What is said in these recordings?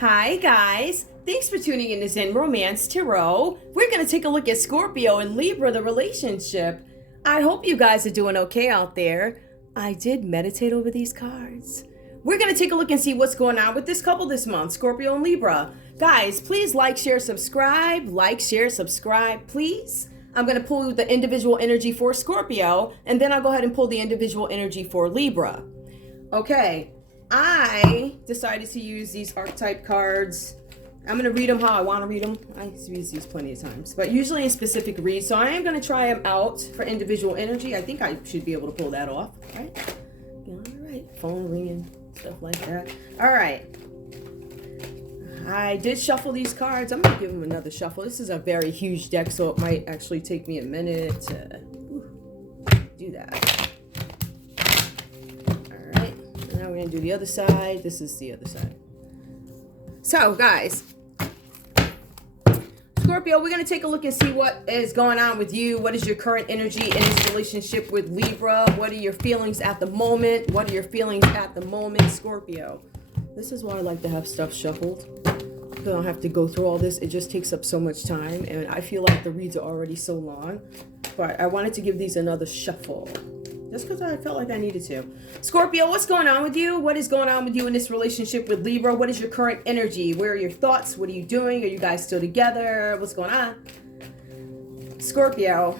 Hi guys, thanks for tuning in to Zen Romance Tarot. We're going to take a look at Scorpio and Libra, the relationship. I hope you guys are doing okay out there. I did meditate over these cards. We're going to take a look and see what's going on with this couple this month, Scorpio and Libra. Guys, please like, share, subscribe, please. I'm going to pull the individual energy for Scorpio, and then I'll go ahead and pull the individual energy for Libra. Okay. I decided to use these archetype cards. I'm going to read them how I want to read them. I've used these plenty of times, but usually in specific reads. So I am going to try them out for individual energy. I think I should be able to pull that off, right? All right. Phone ringing, stuff like that. All right. I did shuffle these cards. I'm going to give them another shuffle. This is a very huge deck, so it might actually take me a minute to do that. Now we're going to do the other side. This is the other side. So, guys, Scorpio, we're going to take a look and see what is going on with you. What is your current energy in this relationship with Libra? What are your feelings at the moment? What are your feelings at the moment, Scorpio? This is why I like to have stuff shuffled. I don't have to go through all this. It just takes up so much time, and I feel like the reads are already so long. But I wanted to give these another shuffle, just because I felt like I needed to. Scorpio, what's going on with you? What is going on with you in this relationship with Libra? What is your current energy? Where are your thoughts? What are you doing? Are you guys still together? What's going on? Scorpio.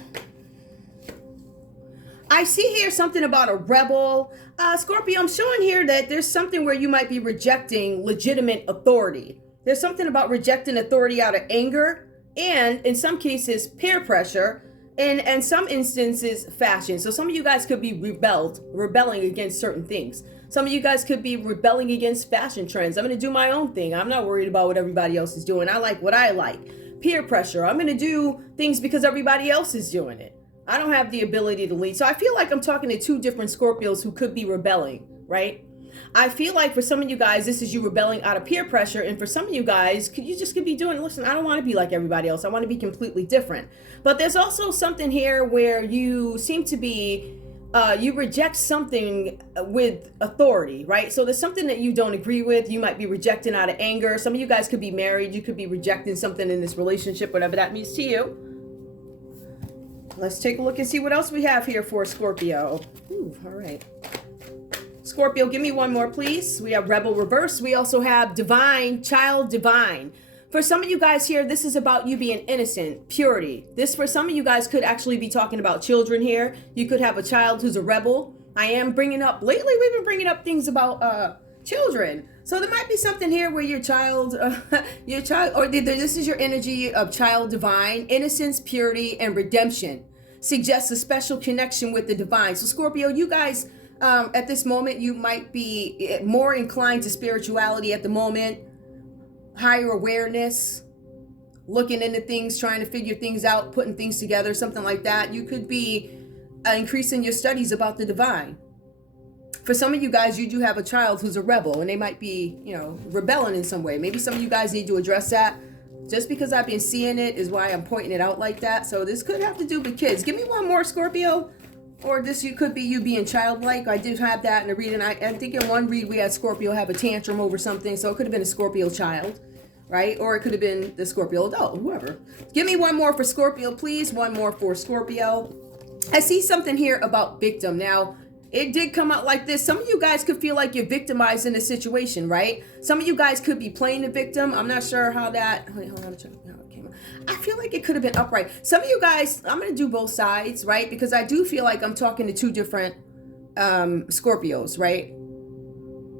I see here something about a rebel. Scorpio, I'm showing here that there's something where you might be rejecting legitimate authority. There's something about rejecting authority out of anger and, in some cases, peer pressure. And in some instances, fashion. So some of you guys could be rebelling against certain things. Some of you guys could be rebelling against fashion trends. I'm going to do my own thing. I'm not worried about what everybody else is doing. I like what I like. Peer pressure. I'm going to do things because everybody else is doing it. I don't have the ability to lead. So I feel like I'm talking to two different Scorpios who could be rebelling, right? I feel like for some of you guys, this is you rebelling out of peer pressure. And for some of you guys, you could be doing, listen, I don't want to be like everybody else. I want to be completely different. But there's also something here where you seem to be, you reject something with authority, right? So there's something that you don't agree with. You might be rejecting out of anger. Some of you guys could be married. You could be rejecting something in this relationship, whatever that means to you. Let's take a look and see what else we have here for Scorpio. Ooh, all right. Scorpio, give me one more, please. We have Rebel Reverse. We also have Divine, Child Divine. For some of you guys here, this is about you being innocent, purity. This, for some of you guys, could actually be talking about children here. You could have a child who's a rebel. I am bringing up, lately we've been bringing up things about children. So there might be something here where your child, or this is your energy of Child Divine, innocence, purity, and redemption. Suggests a special connection with the divine. So Scorpio, you guys, at this moment, you might be more inclined to spirituality at the moment, higher awareness, looking into things, trying to figure things out, putting things together, something like that. You could be increasing your studies about the divine. For some of you guys, you do have a child who's a rebel, and they might be, rebelling in some way. Maybe some of you guys need to address that. Just because I've been seeing it is why I'm pointing it out like that. So this could have to do with kids. Give me one more, Scorpio. Or this could be you being childlike. I did have that in a reading. I think in one read we had Scorpio have a tantrum over something. So it could have been a Scorpio child, right? Or it could have been the Scorpio adult, whoever. Give me one more for Scorpio, please. One more for Scorpio. I see something here about victim. Now, it did come out like this. Some of you guys could feel like you're victimized in a situation, right? Some of you guys could be playing the victim. I'm not sure how that... Wait, hold on. I feel like it could have been upright. Some of you guys, I'm going to do both sides, right? Because I do feel like I'm talking to two different Scorpios, right?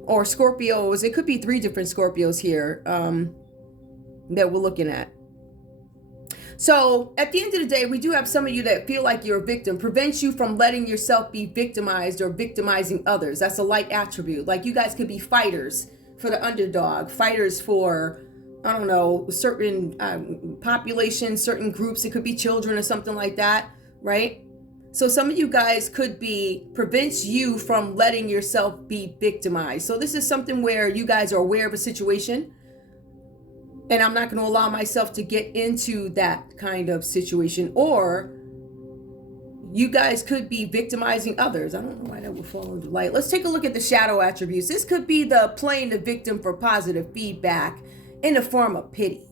Or Scorpios. It could be three different Scorpios here that we're looking at. So at the end of the day, we do have some of you that feel like you're a victim. Prevents you from letting yourself be victimized or victimizing others. That's a light attribute. Like you guys could be fighters for the underdog, fighters for... I don't know, certain populations, certain groups. It could be children or something like that, right? So some of you guys could be, prevents you from letting yourself be victimized. So this is something where you guys are aware of a situation, and I'm not going to allow myself to get into that kind of situation. Or You guys could be victimizing others. I don't know why that would fall into light. Let's take a look at the shadow attributes. This could be the playing the victim for positive feedback in the form of pity.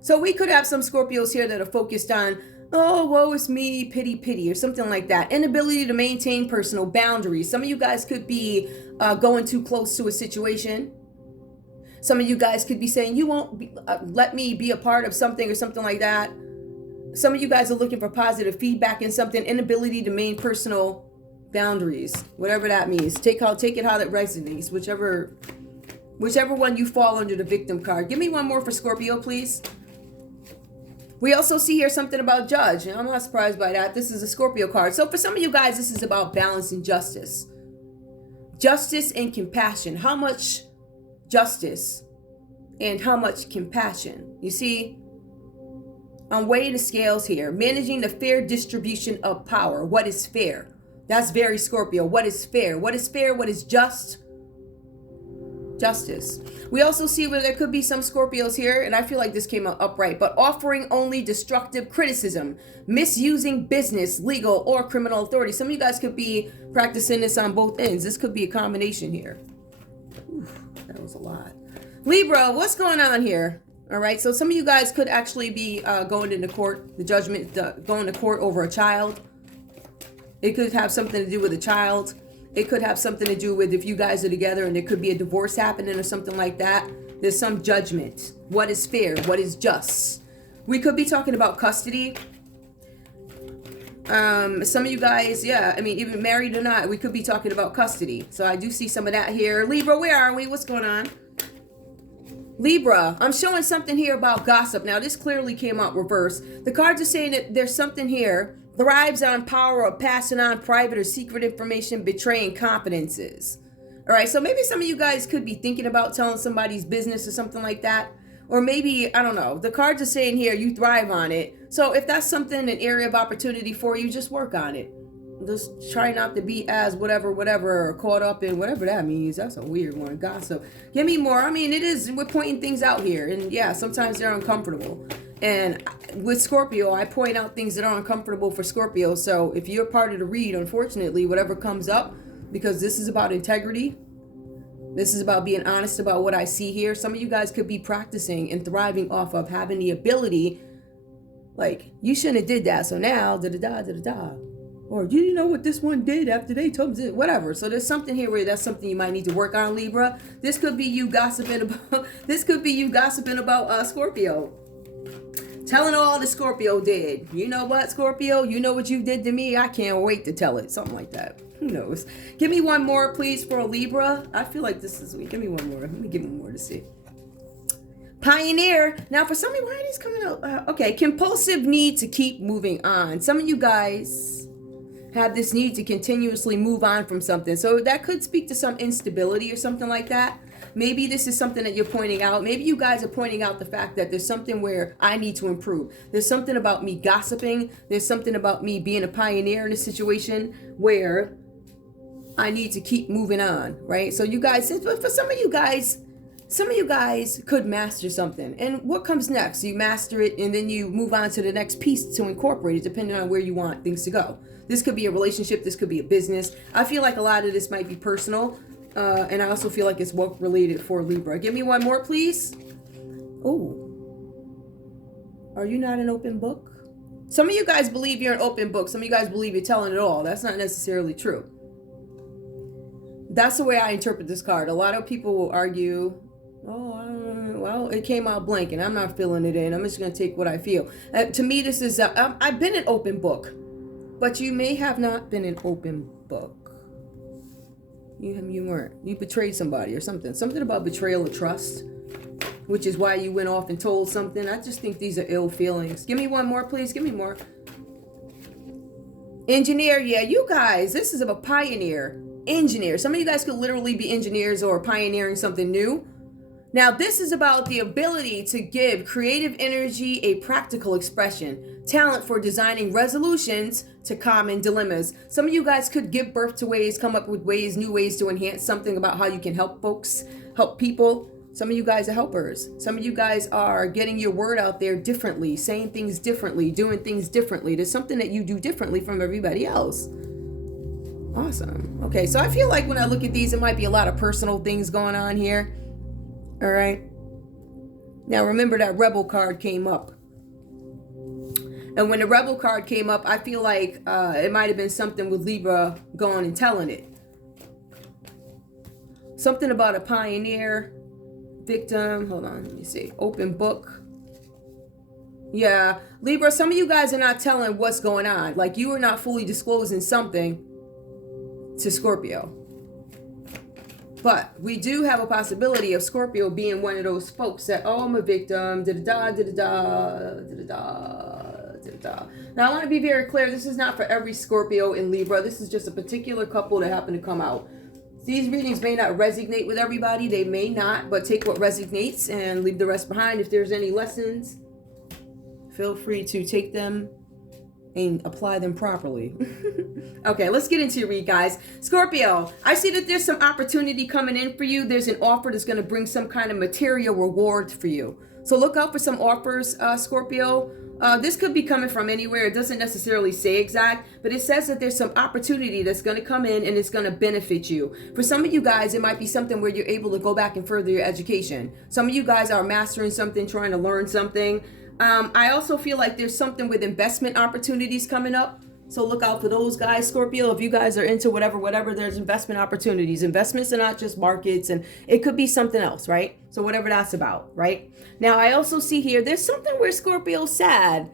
So we could have some Scorpios here that are focused on, oh, woe is me, pity, pity, or something like that. Inability to maintain personal boundaries. Some of you guys could be going too close to a situation. Some of you guys could be saying, you won't let me be a part of something or something like that. Some of you guys are looking for positive feedback in something. Inability to maintain personal boundaries, whatever that means. Take it how that resonates, whichever one you fall under the victim card. Give me one more for Scorpio, please. We also see here something about judge, and I'm not surprised by that. This is a Scorpio card. So for some of you guys, this is about balance and justice. Justice and compassion. How much justice and how much compassion? You see, I'm weighing the scales here. Managing the fair distribution of power. What is fair? That's very Scorpio. What is fair? What is fair? What is just? Justice. We also see where there could be some Scorpios here, and I feel like this came out upright, but offering only destructive criticism, misusing business, legal, or criminal authority. Some of you guys could be practicing this on both ends. This could be a combination here. Oof, that was a lot. Libra, what's going on here? All right, so some of you guys could actually be going into court, going to court over a child. It could have something to do with a child. It could have something to do with if you guys are together and there could be a divorce happening or something like that. There's some judgment. What is fair? What is just? We could be talking about custody. Some of you guys, yeah, I mean, even married or not, we could be talking about custody. So I do see some of that here. Libra, where are we? What's going on? Libra, I'm showing something here about gossip. Now, this clearly came out reverse. The cards are saying that there's something here. Thrives on power of passing on private or secret information, betraying confidences. All right, so maybe some of you guys could be thinking about telling somebody's business or something like that. Or maybe, I don't know, the cards are saying here you thrive on it. So if that's something, an area of opportunity for you, just work on it. Just try not to be as whatever, or caught up in whatever that means. That's a weird one. Gossip. Give me more. I mean, it is, we're pointing things out here. And yeah, sometimes they're uncomfortable. And with Scorpio, I point out things that are uncomfortable for Scorpio. So if you're part of the read, unfortunately, whatever comes up, because this is about integrity, this is about being honest about what I see here. Some of you guys could be practicing and thriving off of having the ability, like, you shouldn't have did that. So now, da-da-da. Or, do you know what this one did after they told me? Whatever. So there's something here where that's something you might need to work on, Libra. This could be you gossiping about, Scorpio. Telling all the Scorpio did. You know what, Scorpio? You know what you did to me? I can't wait to tell it. Something like that. Who knows? Give me one more, please, for a Libra. I feel like this is weak. Give me one more. Let me give me more to see. Pioneer. Now, for some of you, why are these coming out? Okay, compulsive need to keep moving on. Some of you guys have this need to continuously move on from something. So that could speak to some instability or something like that. Maybe this is something that you're pointing out. Maybe you guys are pointing out the fact that there's something where I need to improve. There's something about me gossiping. There's something about me being a pioneer in a situation where I need to keep moving on, right? So you guys, for some of you guys could master something. And what comes next? You master it and then you move on to the next piece to incorporate it depending on where you want things to go. This could be a relationship. This could be a business. I feel like a lot of this might be personal. And I also feel like it's work related for Libra. Give me one more, please. Oh, are you not an open book? Some of you guys believe you're an open book. Some of you guys believe you're telling it all. That's not necessarily true. That's the way I interpret this card. A lot of people will argue, well, it came out blank and I'm not filling it in. I'm just going to take what I feel. To me, this is, I've been an open book, but you may have not been an open book. You weren't. You betrayed somebody or something. Something about betrayal of trust, which is why you went off and told something. I just think these are ill feelings. Give me one more, please. Give me more. Engineer. Yeah, you guys, this is of a pioneer. Engineer. Some of you guys could literally be engineers or pioneering something new. Now, this is about the ability to give creative energy a practical expression, talent for designing resolutions to common dilemmas. Some of you guys could give birth to ways, come up with ways, new ways to enhance something about how you can help folks, help people, Some of you guys are helpers. Some of you guys are getting your word out there differently, saying things differently, doing things differently. There's something that you do differently from everybody else. Awesome. Okay, so I feel like when I look at these, it might be a lot of personal things going on here. All right. Now remember that Rebel card came up. And when the Rebel card came up, I feel like it might have been something with Libra going and telling it. Something about a pioneer, victim. Hold on, let me see. Open book. Yeah, Libra, some of you guys are not telling what's going on. Like you are not fully disclosing something to Scorpio. But we do have a possibility of Scorpio being one of those folks that, oh, I'm a victim, da-da-da, da-da-da, da-da-da, da-da-da. Now, I want to be very clear. This is not for every Scorpio in Libra. This is just a particular couple that happened to come out. These readings may not resonate with everybody. They may not, but take what resonates and leave the rest behind. If there's any lessons, feel free to take them and apply them properly. Okay, let's get into your read, guys. Scorpio, I see that there's some opportunity coming in for you. There's an offer that's going to bring some kind of material reward for you. So look out for some offers, Scorpio. This could be coming from anywhere. It doesn't necessarily say exact, but it says that there's some opportunity that's going to come in and it's going to benefit you. For some of you guys, it might be something where you're able to go back and further your education. Some of you guys are mastering something, trying to learn something. I also feel like there's something with investment opportunities coming up. So look out for those guys, Scorpio. If you guys are into whatever, there's investment opportunities. Investments are not just markets, and it could be something else, right? So whatever that's about, right? Now, I also see here, there's something where Scorpio's sad,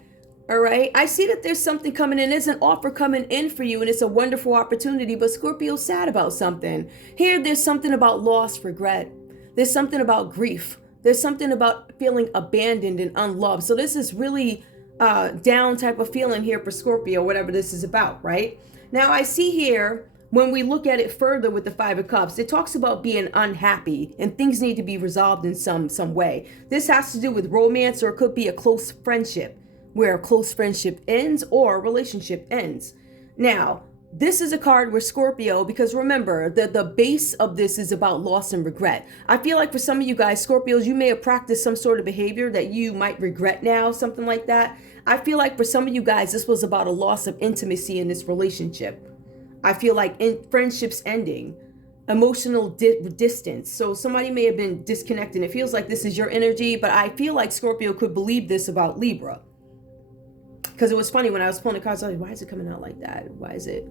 all right? I see that there's something coming in. There's an offer coming in for you, and it's a wonderful opportunity, but Scorpio's sad about something. Here, there's something about loss, regret. There's something about grief. There's something about feeling abandoned and unloved. So this is really down type of feeling here for Scorpio, whatever this is about, right? Now I see here, when we look at it further with the Five of Cups, it talks about being unhappy and things need to be resolved in some way. This has to do with romance, or it could be a close friendship, where a close friendship ends or a relationship ends. Now, this is a card where Scorpio, because remember, the base of this is about loss and regret. I feel like for some of you guys, Scorpios, you may have practiced some sort of behavior that you might regret now, something like that. I feel like for some of you guys, this was about a loss of intimacy in this relationship. I feel like friendships ending, emotional distance. So somebody may have been disconnected. It feels like this is your energy, but I feel like Scorpio could believe this about Libra. Because it was funny when I was pulling the cards, I was like, why is it coming out like that? Why is it?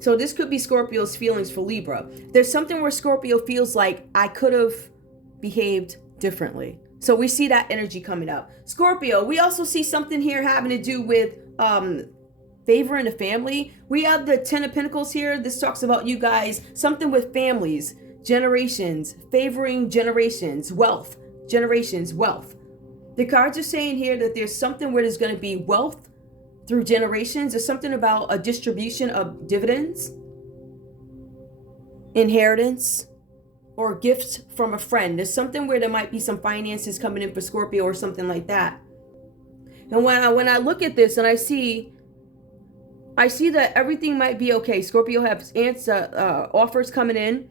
So this could be Scorpio's feelings for Libra. There's something where Scorpio feels like I could have behaved differently. So we see that energy coming up. Scorpio, we also see something here having to do with favor in the family. We have the Ten of Pentacles here. This talks about you guys, something with families, generations, favoring generations, wealth, generations, wealth. The cards are saying here that there's something where there's going to be wealth through generations. There's something about a distribution of dividends, inheritance, or gifts from a friend. There's something where there might be some finances coming in for Scorpio or something like that. And when I look at this and I see that everything might be okay. Scorpio has offers coming in.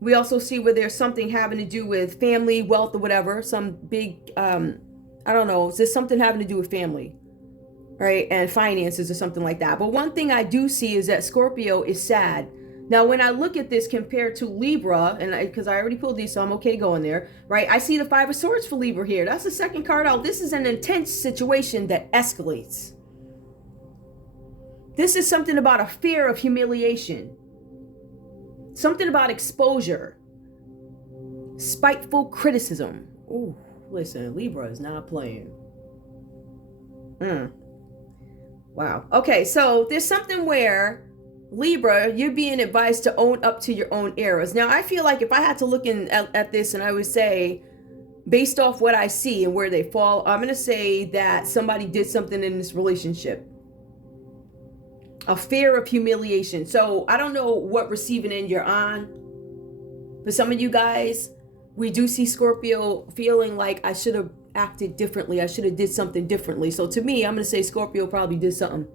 We also see where there's something having to do with family, wealth, or whatever. Some big, I don't know, is this something having to do with family, right? And finances or something like that. But one thing I do see is that Scorpio is sad. Now, when I look at this compared to Libra, and because I already pulled these, so I'm okay going there, right? I see the Five of Swords for Libra here. That's the second card out. This is an intense situation that escalates. This is something about a fear of humiliation. Something about exposure. Spiteful criticism. Ooh, listen, Libra is not playing. Wow. Okay, so there's something where Libra, you're being advised to own up to your own errors. Now, I feel like if I had to look at this and I would say, based off what I see and where they fall, I'm going to say that somebody did something in this relationship. A fear of humiliation. So I don't know what receiving end you're on. For some of you guys, we do see Scorpio feeling like I should have acted differently. I should have did something differently. So to me, I'm going to say Scorpio probably did something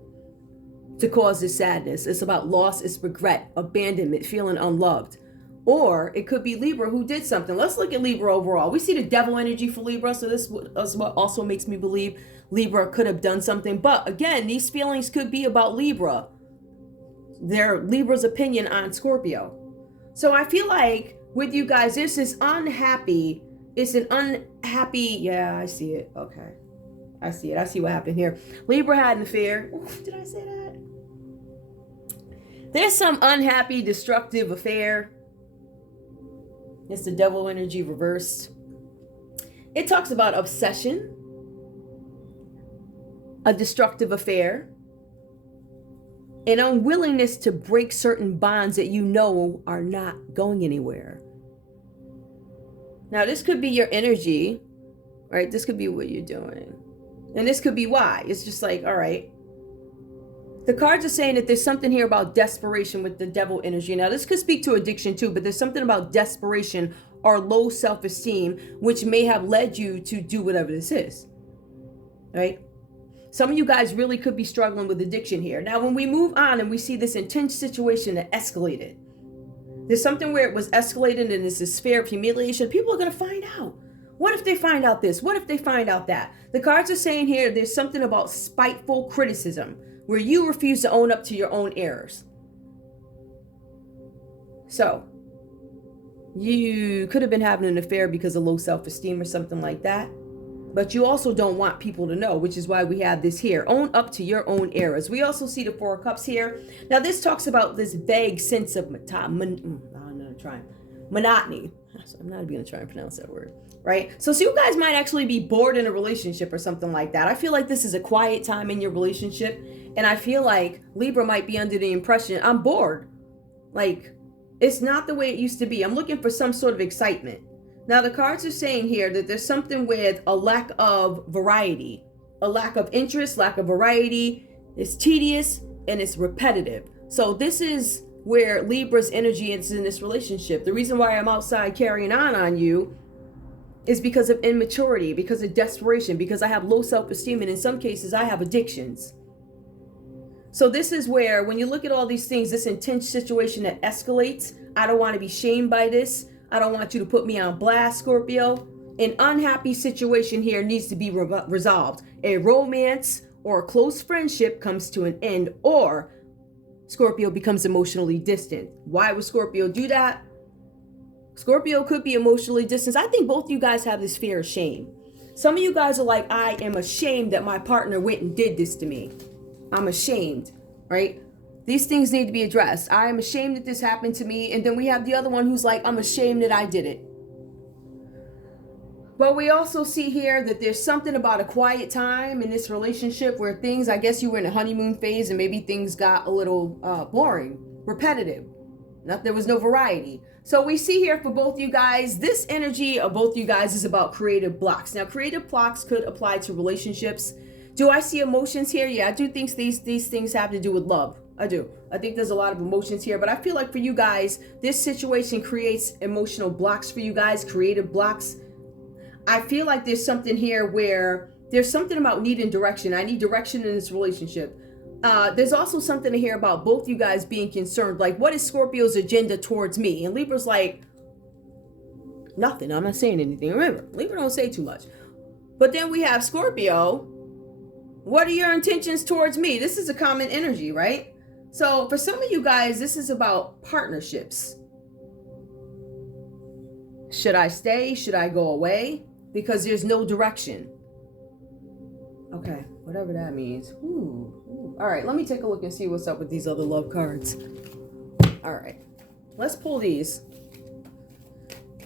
to cause this sadness. It's about loss, it's regret, abandonment, feeling unloved. Or it could be Libra who did something. Let's look at Libra overall. We see the devil energy for Libra, so this is what also makes me believe Libra could have done something. But again, these feelings could be about Libra. They're Libra's opinion on Scorpio. So I feel like with you guys, there's this unhappy, it's an unhappy, yeah, I see it. Okay. I see it. I see what happened here. Libra had an affair. Ooh, did I say that? There's some unhappy, destructive affair. It's the devil energy reversed. It talks about obsession, a destructive affair, an unwillingness to break certain bonds that you know are not going anywhere. Now, this could be your energy, right? This could be what you're doing. And this could be why. It's just like, all right. The cards are saying that there's something here about desperation with the devil energy. Now, this could speak to addiction too, but there's something about desperation or low self-esteem, which may have led you to do whatever this is, right? Some of you guys really could be struggling with addiction here. Now, when we move on and we see this intense situation that escalated, there's something where it was escalated and it's a sphere of humiliation. People are going to find out. What if they find out this? What if they find out that? The cards are saying here there's something about spiteful criticism where you refuse to own up to your own errors. So, you could have been having an affair because of low self-esteem or something like that. But you also don't want people to know, which is why we have this here. Own up to your own errors. We also see the Four of Cups here. Now, this talks about this vague sense of monotony. I'm not even going to try and pronounce that word, right? So you guys might actually be bored in a relationship or something like that. I feel like this is a quiet time in your relationship. And I feel like Libra might be under the impression, I'm bored. Like, it's not the way it used to be. I'm looking for some sort of excitement. Now, the cards are saying here that there's something with a lack of variety, a lack of interest, lack of variety. It's tedious and it's repetitive. So this is where Libra's energy is in this relationship. The reason why I'm outside carrying on you is because of immaturity, because of desperation, because I have low self-esteem, and in some cases I have addictions. So this is where, when you look at all these things, this intense situation that escalates, I don't want to be shamed by this. I don't want you to put me on blast, Scorpio. An unhappy situation here needs to be resolved. A romance or a close friendship comes to an end, or Scorpio becomes emotionally distant. Why would Scorpio do that? Scorpio could be emotionally distant. I think both of you guys have this fear of shame. Some of you guys are like, I am ashamed that my partner went and did this to me. I'm ashamed, right? These things need to be addressed. I am ashamed that this happened to me. And then we have the other one who's like, I'm ashamed that I did it. But we also see here that there's something about a quiet time in this relationship where things, I guess you were in a honeymoon phase and maybe things got a little boring, repetitive. There was no variety. So we see here for both you guys, this energy of both you guys is about creative blocks. Now, creative blocks could apply to relationships. Do I see emotions here? Yeah, I do think these things have to do with love. I do. I think there's a lot of emotions here, but I feel like for you guys, this situation creates emotional blocks for you guys, creative blocks. I feel like there's something here where there's something about needing direction. I need direction in this relationship. There's also something here about both you guys being concerned. Like, what is Scorpio's agenda towards me? And Libra's like, nothing. I'm not saying anything. Remember, Libra don't say too much. But then we have Scorpio. What are your intentions towards me? This is a common energy, right? So for some of you guys, this is about partnerships. Should I stay? Should I go away? Because there's no direction. Okay, whatever that means. Ooh. All right, let me take a look and see what's up with these other love cards. All right, let's pull these.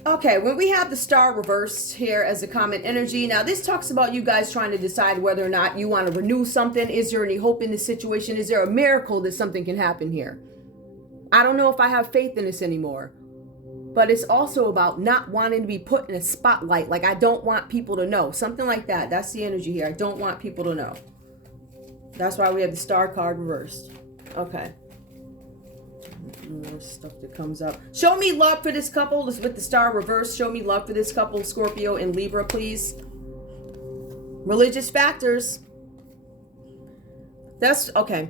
Okay, when we have the star reversed here as a common energy, now this talks about you guys trying to decide whether or not you want to renew something. Is there any hope in this situation? Is there a miracle that something can happen here? I don't know if I have faith in this anymore. But it's also about not wanting to be put in a spotlight. Like, I don't want people to know. Something like that. That's the energy here. I don't want people to know. That's why we have the star card reversed. Okay. More stuff that comes up. Show me love for this couple with the star reversed. Show me love for this couple, Scorpio and Libra, please. Religious factors. That's okay.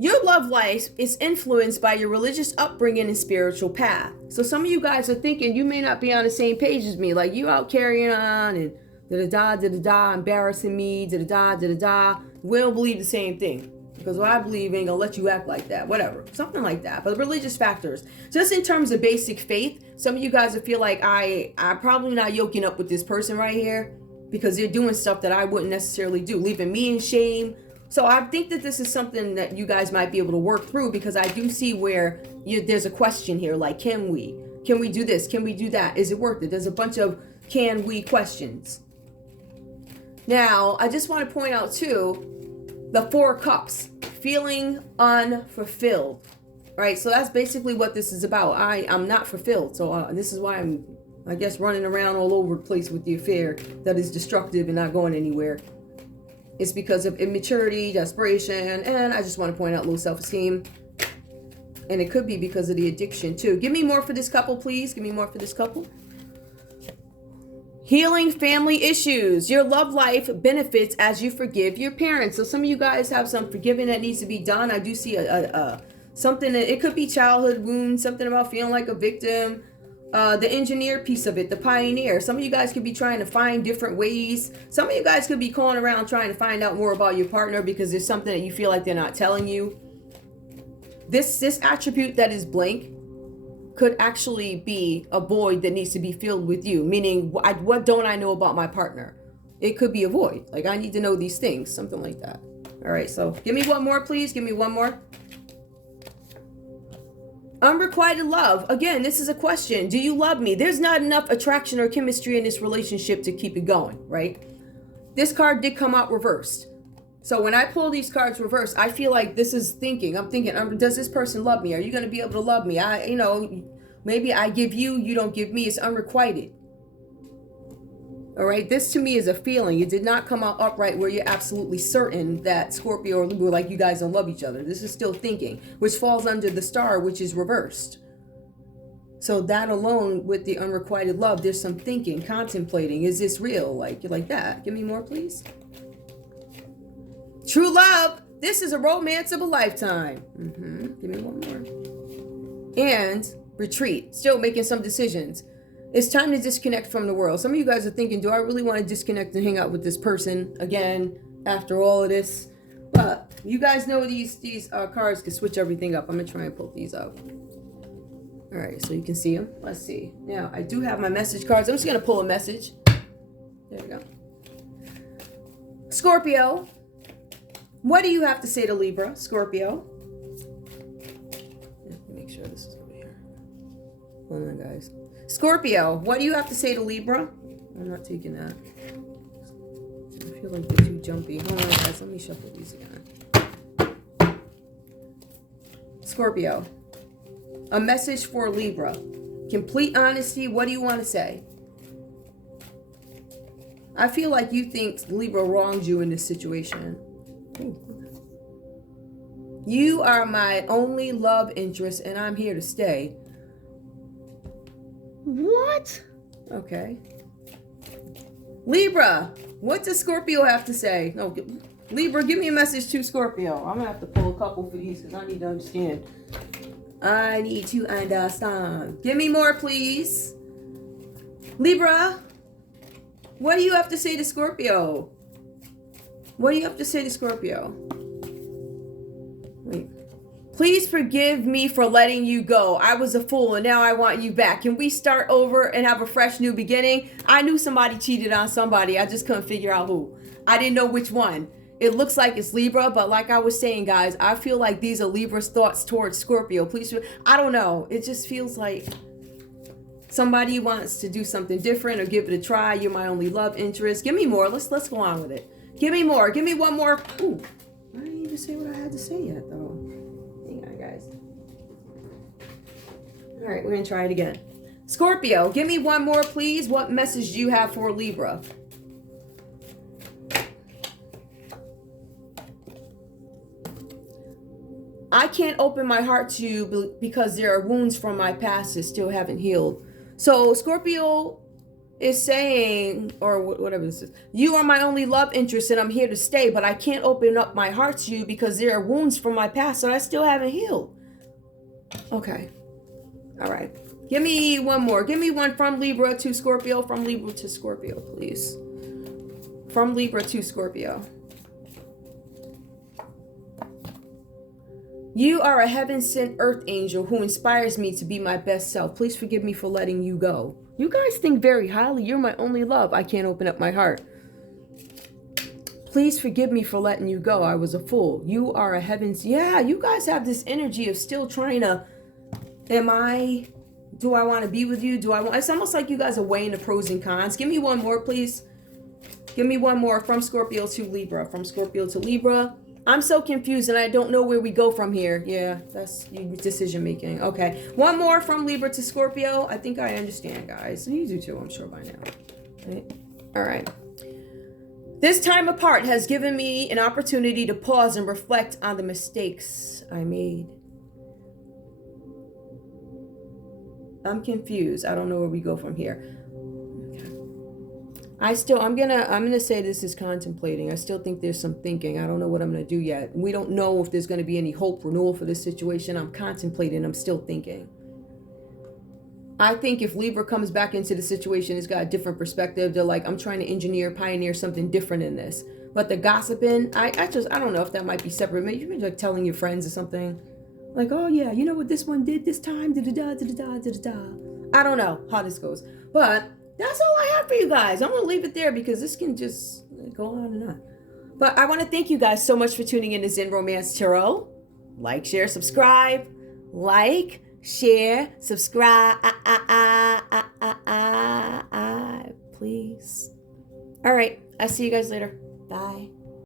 Your love life is influenced by your religious upbringing and spiritual path. So some of you guys are thinking you may not be on the same page as me. Like you out carrying on and da-da-da, embarrassing me, da-da-da. We don't believe the same thing. Because what I believe ain't gonna let you act like that. Whatever. Something like that. But religious factors. Just in terms of basic faith, some of you guys will feel like I'm probably not yoking up with this person right here. Because they're doing stuff that I wouldn't necessarily do. Leaving me in shame. So I think that this is something that you guys might be able to work through, because I do see where there's a question here, like, can we do this? Can we do that? Is it worth it? There's a bunch of can we questions. Now, I just want to point out too, the Four of Cups, feeling unfulfilled, right? So that's basically what this is about. I'm not fulfilled. So this is why I'm, I guess, running around all over the place with the affair that is destructive and not going anywhere. It's because of immaturity, desperation, and I just want to point out low self-esteem. And it could be because of the addiction too. Give me more for this couple, please. Give me more for this couple. Healing family issues. Your love life benefits as you forgive your parents. So some of you guys have some forgiving that needs to be done. I do see something that it could be childhood wounds, something about feeling like a victim. The engineer piece of it, the pioneer. Some of you guys could be trying to find different ways. Some of you guys could be calling around trying to find out more about your partner because there's something that you feel like they're not telling you. This attribute that is blank could actually be a void that needs to be filled with you. Meaning, what don't I know about my partner? It could be a void. Like, I need to know these things. Something like that. All right, so give me one more, please. Give me one more. Unrequited love. Again, this is a question. Do you love me? There's not enough attraction or chemistry in this relationship to keep it going, right? This card did come out reversed. So when I pull these cards reversed, I feel like this is thinking. I'm thinking, does this person love me? Are you going to be able to love me? Maybe I give you, you don't give me. It's unrequited. All right, this to me is a feeling. It did not come out upright where you're absolutely certain that Scorpio or Libra, like you guys don't love each other. This is still thinking, which falls under the star, which is reversed. So that alone with the unrequited love, there's some thinking, contemplating. Is this real? Like that. Give me more, please. True love. This is a romance of a lifetime. Give me one more. And retreat. Still making some decisions. It's time to disconnect from the world. Some of you guys are thinking, do I really want to disconnect and hang out with this person again after all of this? But you guys know these cards can switch everything up. I'm going to try and pull these out. All right, so you can see them. Let's see. Now, I do have my message cards. I'm just going to pull a message. There we go. Scorpio, what do you have to say to Libra? Scorpio. Make sure this is over here. Hold on, guys. Scorpio, what do you have to say to Libra? I'm not taking that. I feel like they're too jumpy. Hold on, guys. Let me shuffle these again. Scorpio, a message for Libra. Complete honesty. What do you want to say? I feel like you think Libra wronged you in this situation. You are my only love interest, and I'm here to stay. What? Okay. Libra, what does Scorpio have to say? No, Libra, give me a message to Scorpio. I'm gonna have to pull a couple for these because I need to understand. I need to understand. Give me more, please. Libra, what do you have to say to Scorpio? What do you have to say to Scorpio? Wait. Please forgive me for letting you go. I was a fool and now I want you back. Can we start over and have a fresh new beginning? I knew somebody cheated on somebody. I just couldn't figure out who. I didn't know which one. It looks like it's Libra, but like I was saying, guys, I feel like these are Libra's thoughts towards Scorpio. Please, I don't know. It just feels like somebody wants to do something different or give it a try. You're my only love interest. Give me more. Let's go on with it. Give me more. Give me one more. Ooh, I didn't even say what I had to say yet, though. Hang on, guys. All right, we're going to try it again. Scorpio, give me one more, please. What message do you have for Libra? I can't open my heart to you because there are wounds from my past that still haven't healed. So, Scorpio, is saying, or whatever this is, you are my only love interest and I'm here to stay, but I can't open up my heart to you because there are wounds from my past that I still haven't healed. Okay. All right. Give me one more. Give me one from Libra to Scorpio. From Libra to Scorpio, please. From Libra to Scorpio. You are a heaven-sent earth angel who inspires me to be my best self. Please forgive me for letting you go. You guys think very highly. You're my only love. I can't open up my heart. Please forgive me for letting you go. I was a fool. You are a heaven's... Yeah, you guys have this energy of still trying to... Do I want to be with you? It's almost like you guys are weighing the pros and cons. Give me one more, please. Give me one more from Scorpio to Libra. From Scorpio to Libra. I'm so confused and I don't know where we go from here. Yeah, that's decision making. Okay. One more from Libra to Scorpio. I think I understand, guys. You do too, I'm sure by now. Right? All right. This time apart has given me an opportunity to pause and reflect on the mistakes I made. I'm confused. I don't know where we go from here. I'm gonna say this is contemplating. I still think there's some thinking. I don't know what I'm gonna do yet. We don't know if there's gonna be any hope, renewal for this situation. I'm contemplating. I'm still thinking. I think if Libra comes back into the situation, it's got a different perspective. They're like, I'm trying to engineer, pioneer something different in this. But the gossiping, I don't know if that might be separate. Maybe you've been like telling your friends or something. Like, oh yeah, you know what this one did this time? Da-da-da, da-da-da, da-da-da. I don't know how this goes. But that's all I have for you guys. I'm going to leave it there because this can just go on and on. But I want to thank you guys so much for tuning in to Zen Romance Tarot. Like, share, subscribe. Like, share, subscribe. Please. All right. I'll see you guys later. Bye.